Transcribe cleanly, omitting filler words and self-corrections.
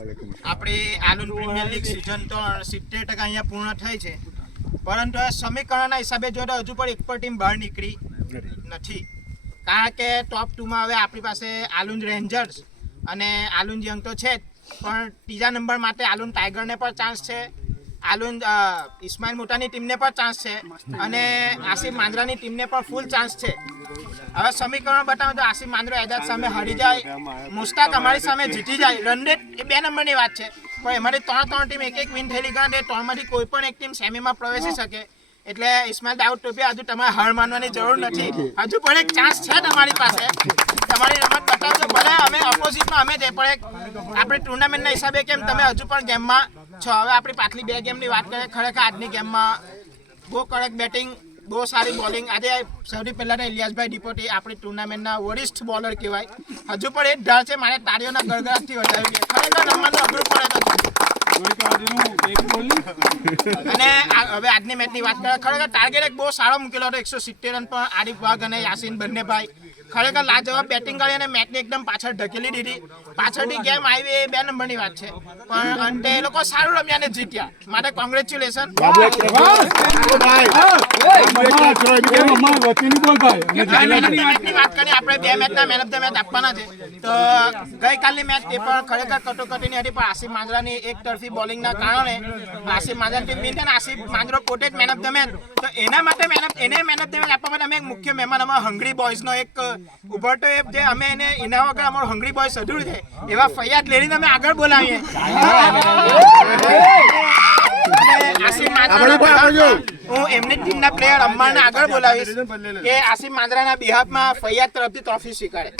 આપણી આલુન premier league season 3 70% અહીંયા પૂર્ણ થઈ છે, પરંતુ આ સમીકરણના હિસાબે જો તો હજુ પણ એક પણ ટીમ બહાર નીકળી નથી. કારણ કે ટોપ 2માં હવે આપણી પાસે આલુન રેન્જર્સ અને આલુન યંગ તો છે જ, પણ ત્રીજા નંબર માટે આલુન ટાઈગરને પણ ચાન્સ છે, આલુન ઇસ્માઇલ મોટાની ટીમને પણ ચાન્સ છે અને આસિફ માંદ્રાની ટીમને પણ ફૂલ ચાન્સ છે. હવે સમીકરણ બતાવો તો આસિફ માંદ્રો એજાદ સામે હારી જાય, મુસ્તાક અમારી સામે જીતી જાય, રન રેટ એ 2 નંબરની વાત છે, પણ એમાંથી 3 ટીમ એક વીન થયેલી કારણ એ 3માંથી કોઈ પણ એક ટીમ સેમીમાં પ્રવેશી શકે. એટલે ઇસ્માઇલ દાઉદ ટોપિયા હજુ તમારે હાર માનવાની જરૂર નથી, હજુ પણ એક ચાન્સ છે તમારી પાસે. તમારી રમત બતાવજો, ભલે અમે ઓપોઝિટમાં અમે જે પણ એક આપણી ટુર્નામેન્ટના હિસાબે કેમ તમે હજુ પણ ગેમમાં છો. હવે આપણી પાછલી 2 ગેમની વાત કરીએ, ખરેખર આજની ગેમમાં બહુ કડક બેટિંગ, બહુ સારી બોલિંગ. આજે સૌથી પહેલાં ઇલિયાસભાઈ ડિપોટી આપણી ટુર્નામેન્ટના વરિષ્ઠ બોલર કહેવાય, હજુ પણ એ ઢાળ છે, મારે તાળીઓના ગળગળાટથી વધાવી દે, ખરેખર રમવાનું અઘરું પડે તો. અને હવે આજની મેચની વાત કરીએ, ખરેખર ટાર્ગેટ એક બહુ સારો મૂકેલો હતો, 170 રન પર આરિફ વાઘ અને યાસીન બંને ભાઈ ખરેખર લાજવાબ બેટિંગ કરી અને મેચને એકદમ પાછળ ઢકેલી દીધી. પાછળથી ગેમ આવી એ 2 નંબરની વાત છે, પણ અંતે એ લોકો સારું રમ્યા અને જીત્યા, માટે કોંગ્રેચ્યુલેશન. વાત કરીએ આપણે 2 મેચના મેન ઓફ ધ મેચ આપવાના છે, તો ગઈકાલની મેચ એ પણ ખરેખર કટોકટીની હતી, પણ આસિફ માંદ્રાની એક તરફી બોલિંગના કારણે આસિફ માંદ્રાની ટીમ વિન થઈ. આસિફ માંદ્રો પોતે જ મેન ઓફ ધ મેચ, તો એના માટે મેન ઓફ ધ મેચ આપવા માટે અમે એક મુખ્ય મહેમાન અમારા હંગરી બોયઝનો એક ઉભરતો જે અમે એને એના વગર અમારો હંગરી બોયઝ અધૂરું છે એવા ફૈયાદ લેડીને અમે આગળ બોલાવીએ. હું એમની ટીમના પ્લેયર અમ્માને આગળ બોલાવીશ કે આસિફ માંદ્રાના બિહાફમાં ફૈયાદ તરફથી ટ્રોફી સ્વીકારે.